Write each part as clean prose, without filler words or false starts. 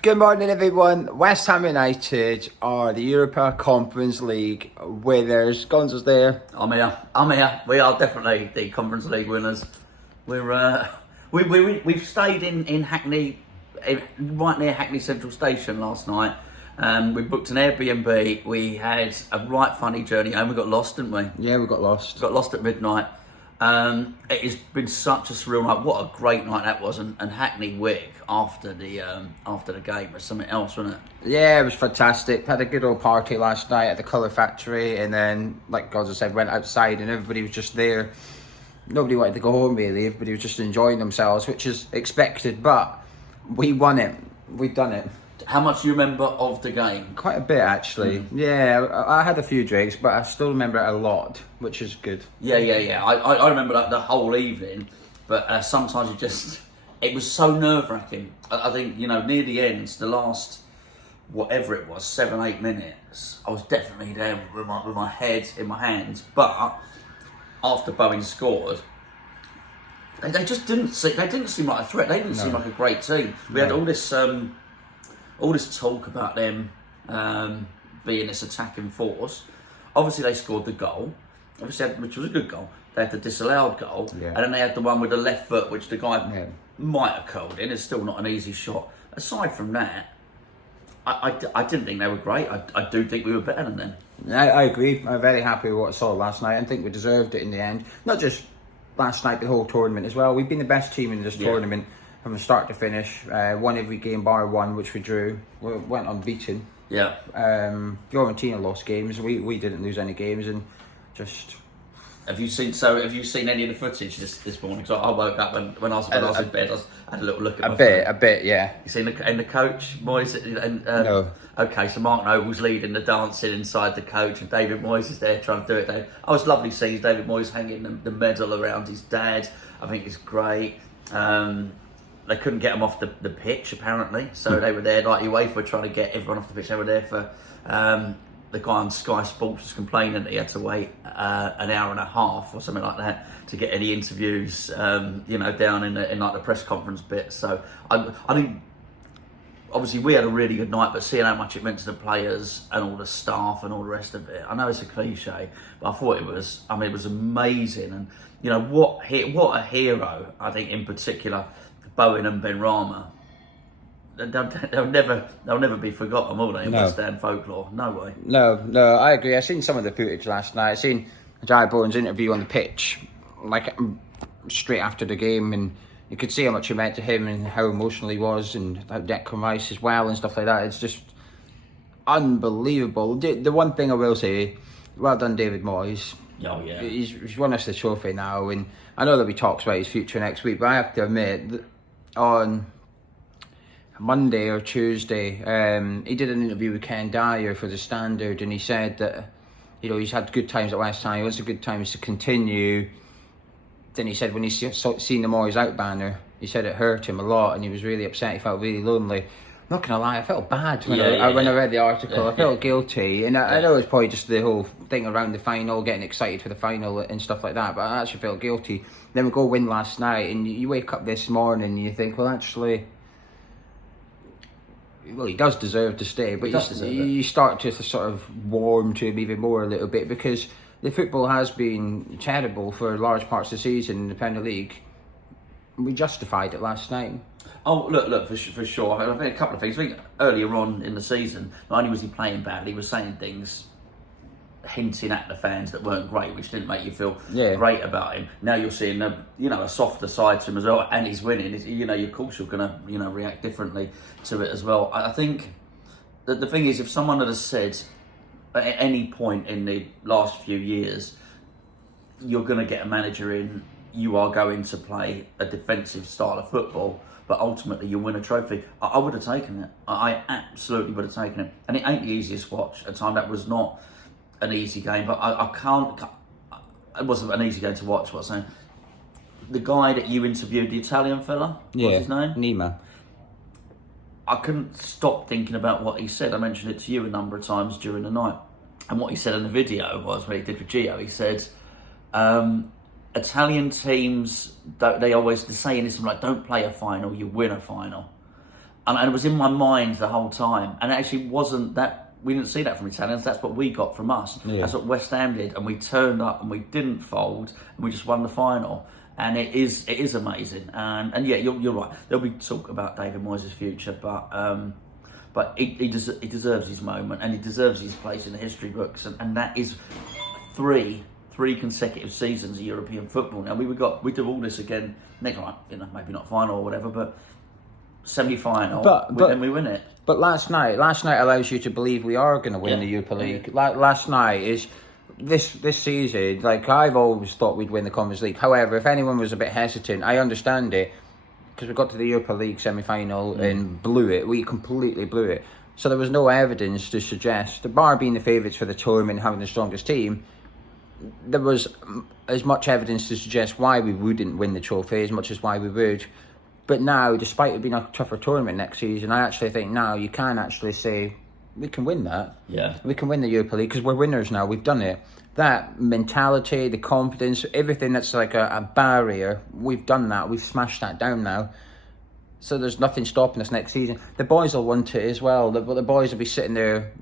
Good morning, everyone. West Ham United are the Europa Conference League winners. Gonzo's there. I'm here. We are definitely the Conference League winners. We've stayed in Hackney, right near Hackney Central Station last night. We booked an Airbnb. We had a right funny journey home. We got lost, didn't we? Yeah, we got lost. Got lost at midnight. It has been such a surreal night. What a great night that was, and Hackney Wick after the game was something else, wasn't it? Yeah, it was fantastic. Had a good old party last night at the Colour Factory, and then, like Gonzo said, went outside and everybody was just there. Nobody wanted to go home really. Everybody was just enjoying themselves, which is expected. But we won it. We've done it. How much do you remember of the game? Quite a bit, actually. Yeah, I had a few drinks, but I still remember it a lot, which is good. Yeah. I remember like the whole evening, but sometimes it was so nerve-wracking. I think, near the end, the last, whatever it was, 7-8 minutes, I was definitely there with my head in my hands. But after Bowen scored, they just didn't seem like a threat. They didn't seem like a great team. We had all this talk about them being this attacking force. Obviously, they scored the goal, which was a good goal. They had the disallowed goal, and then they had the one with the left foot, which the guy might have curled in. It's still not an easy shot. Aside from that, I didn't think they were great. I do think we were better than them. I agree. I'm very happy with what I saw last night. I think we deserved it in the end. Not just last night, the whole tournament as well. We've been the best team in this tournament from start to finish. Won every game bar one, which we drew. We went unbeaten. Yeah. Fiorentina lost games. We didn't lose any games, and just. Have you seen any of the footage this morning? So I woke up when I was in bed. I had a little look at a bit, yeah. You seen the coach Moyes? No. Okay, so Mark Noble's leading the dancing inside the coach, and David Moyes is there trying to do it. I was lovely seeing David Moyes hanging the medal around his dad. I think it's great. They couldn't get him off the pitch apparently, so they were there like UEFA trying to get everyone off the pitch. They were there for. The guy on Sky Sports was complaining that he had to wait an hour and a half or something like that to get any interviews, down in like the press conference bit. So I think obviously we had a really good night, but seeing how much it meant to the players and all the staff and all the rest of it, I know it's a cliche, but I thought it was amazing. And what a hero, I think in particular, Bowen and Benrahma. They'll never be forgotten, will they? In West Ham folklore, no way. No, I agree. I seen some of the footage last night. I seen Jai Bowen's interview on the pitch, like straight after the game, and you could see how much it meant to him and how emotional he was, and how Declan Rice as well and stuff like that. It's just unbelievable. The one thing I will say, well done, David Moyes. Oh yeah, he's won us the trophy now, and I know that we talk about his future next week, but I have to admit that on Monday or Tuesday, he did an interview with Ken Dyer for the Standard, and he said that he's had good times at West Ham. He wants the good times to continue. Then he said when he's seen the Moyes out banner, he said it hurt him a lot, and he was really upset. He felt really lonely. I'm not gonna lie, I felt bad when I read the article. I felt guilty, and I know it's probably just the whole thing around the final, getting excited for the final and stuff like that. But I actually felt guilty. Then we go win last night, and you wake up this morning and you think, well, actually. Well, he does deserve to stay, but you start to sort of warm to him even more a little bit, because the football has been terrible for large parts of the season in the Premier League. We justified it last night. Oh, look, for sure. I think a couple of things. I think earlier on in the season, not only was he playing badly, he was saying things hinting at the fans that weren't great, which didn't make you feel great about him. Now you're seeing a softer side to him as well, and he's winning. Of course you're gonna react differently to it as well. I think that the thing is, if someone had said at any point in the last few years, you're gonna get a manager in, you are going to play a defensive style of football, but ultimately you'll win a trophy, I would have taken it. I absolutely would have taken it. And it ain't the easiest watch. At the time, that was not an easy game, but I can't. It wasn't an easy game to watch. What's saying? The guy that you interviewed, the Italian fella, what's his name? Nima. I couldn't stop thinking about what he said. I mentioned it to you a number of times during the night, and what he said in the video was what he did with Geo. He said, Italian teams, the saying is like, don't play a final, you win a final. and it was in my mind the whole time. And it actually wasn't that. We didn't see that from Italians. That's what we got from us. Yeah. That's what West Ham did, and we turned up and we didn't fold, and we just won the final. And it is amazing. And yeah, you're right. There'll be talk about David Moyes' future, but he deserves his moment, and he deserves his place in the history books. And that is three consecutive seasons of European football. Now we do all this again next time, maybe not final or whatever, but semi-final, then we win it. But last night allows you to believe we are going to win the Europa League. Last night is this season. Like, I've always thought we'd win the Conference League. However, if anyone was a bit hesitant, I understand it, because we got to the Europa League semi-final and blew it. We completely blew it. So there was no evidence to suggest, the bar being the favourites for the tournament, having the strongest team, there was as much evidence to suggest why we wouldn't win the trophy as much as why we would. But now, despite it being a tougher tournament next season, I actually think now you can actually say we can win that. Yeah. We can win the Europa League because we're winners now. We've done it. That mentality, the confidence, everything that's like a barrier, we've done that. We've smashed that down now. So there's nothing stopping us next season. The boys will want it as well. The boys will be sitting there,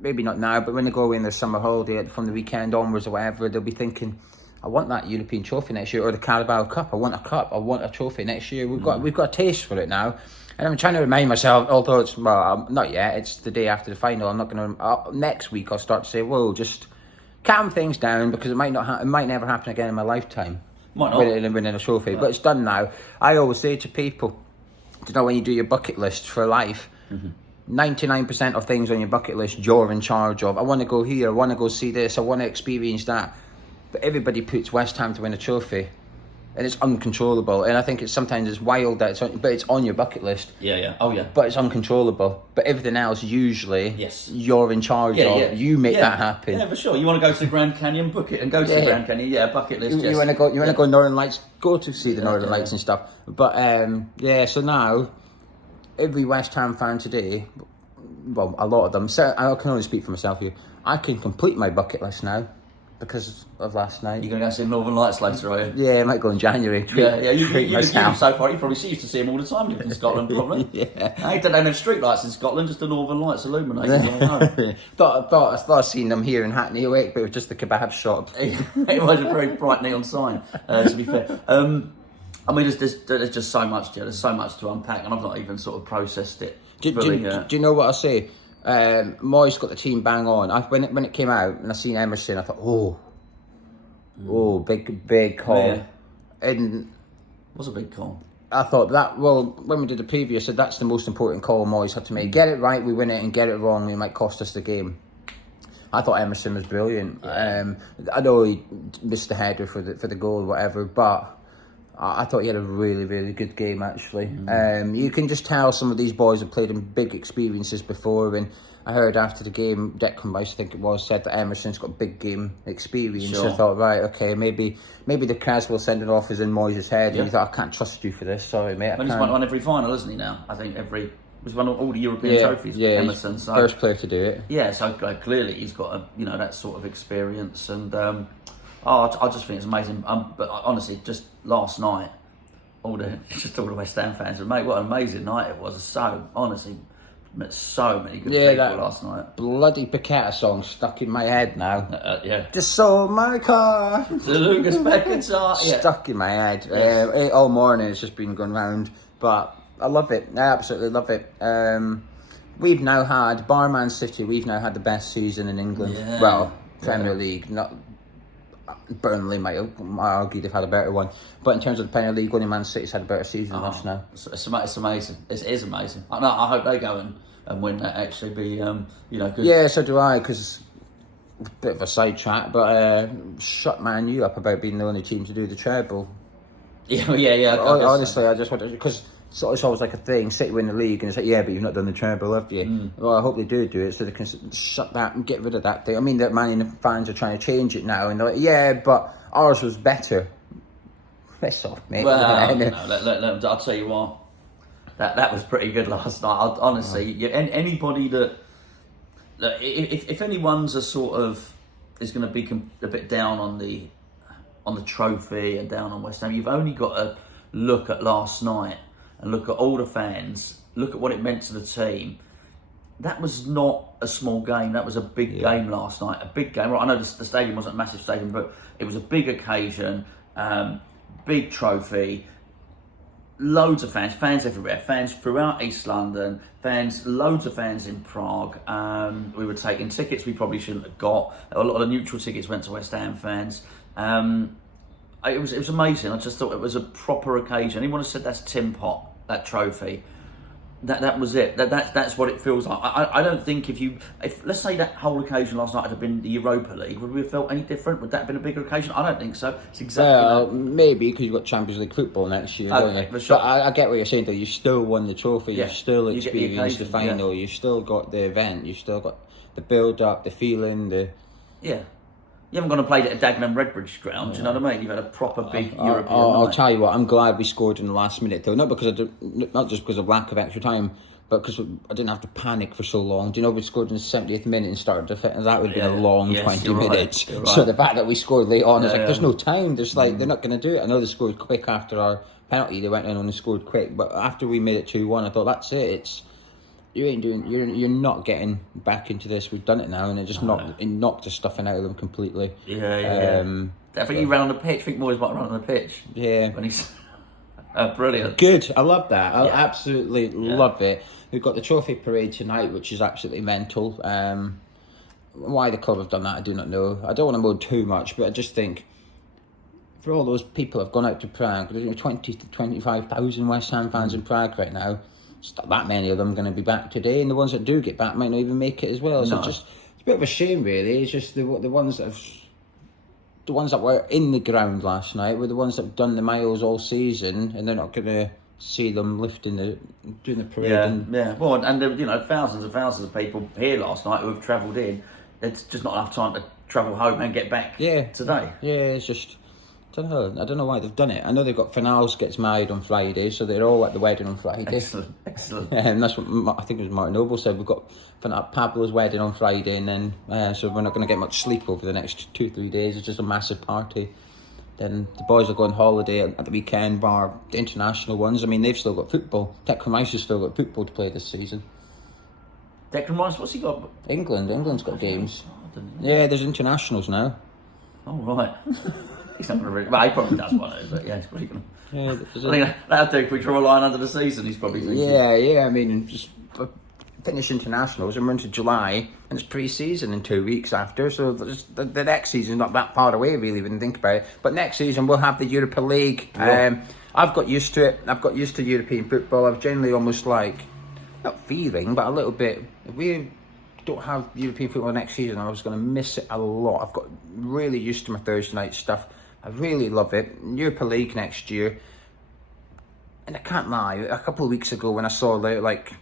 maybe not now, but when they go in their summer holiday from the weekend onwards or whatever, they'll be thinking, I want that European trophy next year, or the Carabao Cup. I want a cup. I want a trophy next year. We've got a taste for it now, and I'm trying to remind myself. Although it's not yet. It's the day after the final. I'm not going to. Next week I'll start to say, whoa, just calm things down, because it might not. It might never happen again in my lifetime. Might not. Winning a trophy, but it's done now. I always say to people, when you do your bucket list for life. 99% of things on your bucket list you're in charge of. I want to go here, I want to go see this, I want to experience that. But everybody puts West Ham to win a trophy, and it's uncontrollable. And I think it's wild that it's on your bucket list. Yeah. Oh yeah. But it's uncontrollable. But everything else, usually, you're in charge of. Yeah. You make that happen. Yeah, for sure. You want to go to the Grand Canyon, book it and go to the Grand Canyon. Yeah, bucket list. You want to go. You want to go Northern Lights. Go to see the Northern Lights and stuff. But so now, every West Ham fan today, well, a lot of them. So I can only speak for myself here. I can complete my bucket list now because of last night. You're going to go see Northern Lights later, are you? Yeah, I might go in January. You so far. You probably used to see them all the time in Scotland, probably. They don't have street lights in Scotland, just the Northern Lights illuminating. Thought I'd seen them here in Hackney Awake, but it was just the kebab shop. It was a very bright neon sign, to be fair. I mean, there's just so much, There's so much to unpack, and I've not even sort of processed it. Do you know what I say? Moyes got the team bang on. When it came out and I seen Emerson, I thought, big call. Yeah. And it was a big call. I thought that, when we did the preview, I said that's the most important call Moyes had to make. Get it right, we win it, and get it wrong, it might cost us the game. I thought Emerson was brilliant. Yeah. I know he missed the header for the goal or whatever, but I thought he had a really, really good game, actually. You can just tell some of these boys have played in big experiences before, and I heard after the game, Declan Rice, I think it was, said that Emerson's got big game experience. Sure. So I thought, right, okay, maybe the Caswell sending off is in Moyes' head, and he thought, I can't trust you for this, sorry, mate. He's won every final, hasn't he, now? I think he's won all the European trophies, Emerson. So, first player to do it. Yeah, so clearly he's got that sort of experience, and I just think it's amazing. But honestly, just last night, all the West Ham fans, and mate, what an amazing night it was. So honestly, met so many good people last night. Bloody Paqueta song stuck in my head now. Just sold my car. The Lucas Paqueta, stuck in my head. All morning it's just been going round, but I love it. I absolutely love it. We've now had, bar Man City, we've now had the best season in England. Yeah. Well, Premier League, not Burnley might argue they've had a better one, but in terms of the Premier League, only Man City's had a better season than us now. It's amazing. It is amazing. I hope they go and win that. Actually, be good. Yeah, so do I. Because a bit of a sidetrack, but shut Man U up about being the only team to do the treble. Yeah. Honestly, I just wanted, because it's always like a thing. City win the league, and it's like, but you've not done the treble, have you? Well, I hope they do it so they can shut that and get rid of that thing. I mean, that Man United fans are trying to change it now, and they're like, but ours was better. Piss off, mate. Well, I'll tell you what, that was pretty good last night. Honestly, anybody that if anyone's is going to be a bit down on the trophy and down on West Ham, you've only got to look at last night and look at all the fans look at what it meant to the team. That was not a small game. That was a big game last night. A big game. Right, I know the stadium wasn't a massive stadium, but it was a big occasion, big trophy. Loads of fans everywhere, fans throughout East London, loads of fans in Prague. We were taking tickets we probably shouldn't have got. A lot of the neutral tickets went to West Ham fans. It was amazing. I just thought it was a proper occasion. Anyone who said that's Tin Pot, that trophy, that was it. That's what it feels like. I don't think if let's say that whole occasion last night had been the Europa League, would we have felt any different? Would that have been a bigger occasion? I don't think so. It's exactly maybe because you've got Champions League football next year, don't you? Sure. But I get what you're saying though. You still won the trophy. Yeah. You've still You get the experienced the occasion, final. You still got the event. You still got the build up, the feeling, the. Yeah. You haven't gone and played at a Dagenham Redbridge ground, do you know what I mean? You've had a proper big European I'll night. tell you what, I'm glad we scored in the last minute though. Not just because of lack of extra time, but because I didn't have to panic for so long. Do you know we scored in the 70th minute and started to fit? That would have been a long 20 minutes. Right. So the fact that we scored late on, it's like there's no time. There's they're not going to do it. I know they scored quick after our penalty. They went in and scored quick, but after we made it 2-1, I thought that's it. You're not getting back into this. We've done it now, and it knocked the stuffing out of them completely. Yeah. I think you ran on the pitch. I think Moyes might run on the pitch. Yeah. When he's brilliant. Good. I love that. I absolutely love it. We've got the trophy parade tonight, which is absolutely mental. Why the club have done that, I do not know. I don't want to moan too much, but I just think for all those people who have gone out to Prague, there's 20 to 25,000 West Ham fans in Prague right now. It's not that many of them going to be back today, and the ones that do get back might not even make it as well. So it's a bit of a shame, really. It's just the ones that were in the ground last night were the ones that have done the miles all season, and they're not going to see them doing the parade. Well, and thousands and thousands of people here last night who have travelled in. It's just not enough time to travel home and get back. Today. Yeah, it's just. I don't know why they've done it. I know they've got Finals gets married on Friday, so they're all at the wedding on Friday. Excellent. And that's what I think it was Martin Noble said. We've got Pablo's wedding on Friday, and then so we're not going to get much sleep over the next 2-3 days. It's just a massive party. Then the boys will go on holiday at the weekend, bar the international ones. I mean, they've still got football. Declan Rice has still got football to play this season. Declan Rice, what's he got? England's got games. Yeah, there's internationals now. Oh, right. He's not going to really... Well, he probably does want to, but yeah, he's probably going to... Yeah, I think that'll do if we draw a line under the season, he's probably thinking. Yeah, I mean, just finish internationals and we're into July, and it's pre-season in 2 weeks after, so the next season's not that far away, really, when you think about it. But next season, we'll have the Europa League. Yeah. I've got used to it. I've got used to European football. I've generally almost like, not feeling, but a little bit, if we don't have European football next season, I was going to miss it a lot. I've got really used to my Thursday night stuff. I really love it. Europa League next year. And I can't lie, a couple of weeks ago when I saw like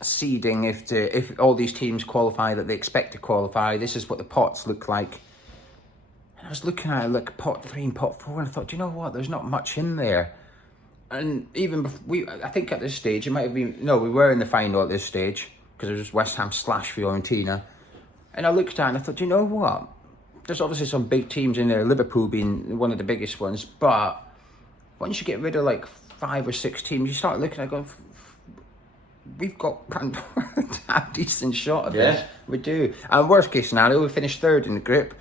seeding, if all these teams qualify that they expect to qualify, this is what the pots look like. And I was looking at it like pot 3 and pot 4, and I thought, do you know what? There's not much in there. And even I think at this stage, it might have been, no, we were in the final at this stage, because it was West Ham / Fiorentina. And I looked at it and I thought, do you know what? There's obviously some big teams in there, Liverpool being one of the biggest ones, but once you get rid of like 5 or 6 teams, you start looking at going, we've got a half decent shot of this. We do. And worst case scenario, we finish 3rd in the group,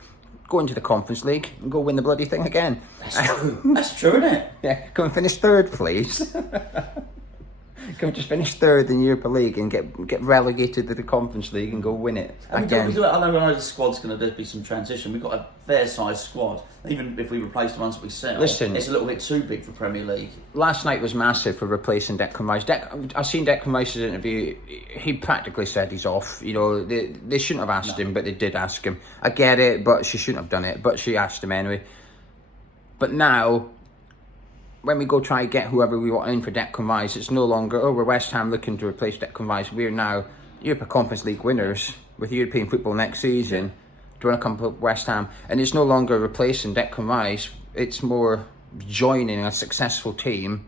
go into the Conference League and go win the bloody thing again. That's true. That's true, isn't it? Yeah, come and finish 3rd, please. Can we just finish 3rd in Europa League and get relegated to the Conference League and go win it again? I know the squad's going to be some transition. We've got a fair-sized squad. Even if we replace the ones that we sell, listen, it's a little bit too big for Premier League. Last night was massive for replacing Declan Rice. I've seen Declan Rice's interview. He practically said he's off. You know, they shouldn't have asked him, but they did ask him. I get it, but she shouldn't have done it. But she asked him anyway. But now, when we go try and get whoever we want in for Declan Rice, it's no longer, we're West Ham looking to replace Declan Rice. We're now Europa Conference League winners with European football next season. Do you want to come to West Ham? And it's no longer replacing Declan Rice. It's more joining a successful team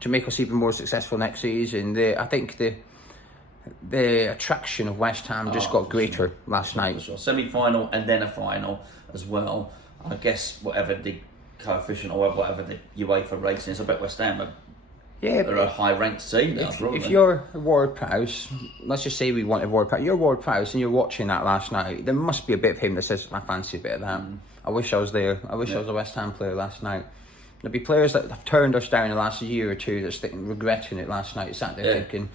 to make us even more successful next season. I think the attraction of West Ham just got greater last night. Sure. Semi-final and then a final as well. I guess whatever the coefficient or whatever the UEFA rating is, I bet West Ham are Yeah, They're a high-ranked team now, probably. if you're Ward-Prowse, let's just say we wanted Ward-Prowse, you're Ward-Prowse and you're watching that last night, there must be a bit of him that says, I fancy a bit of that. I wish I was there. I wish I was a West Ham player last night. There'll be players that have turned us down the last year or two that's regretting it last night, sat there thinking,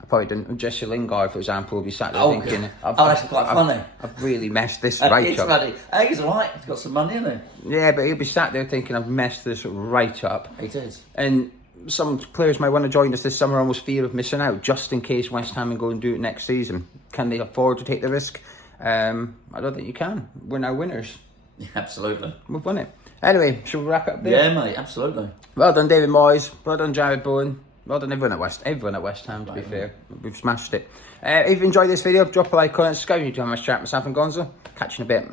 I probably didn't. Jesse Lingard, for example, will be sat there thinking, that's quite funny. I've really messed this right It's up. funny. Hey, he's alright. He's got some money, hasn't Yeah, but he'll be sat there thinking, I've messed this right up. he? He did. And some players might want to join us this summer almost fear of missing out, just in case West Ham go and do it next season. Can they afford to take the risk? I don't think you can. We're now winners. Yeah, absolutely. We've won it. Anyway, shall we wrap it up there? Yeah, mate, absolutely. Well done, David Moyes. Well done, Jared Bowen. Well done, everyone at West Ham, to be fair. We've smashed it. If you enjoyed this video, drop a like on it, subscribe to my chat, myself and Gonzo. Catch you in a bit.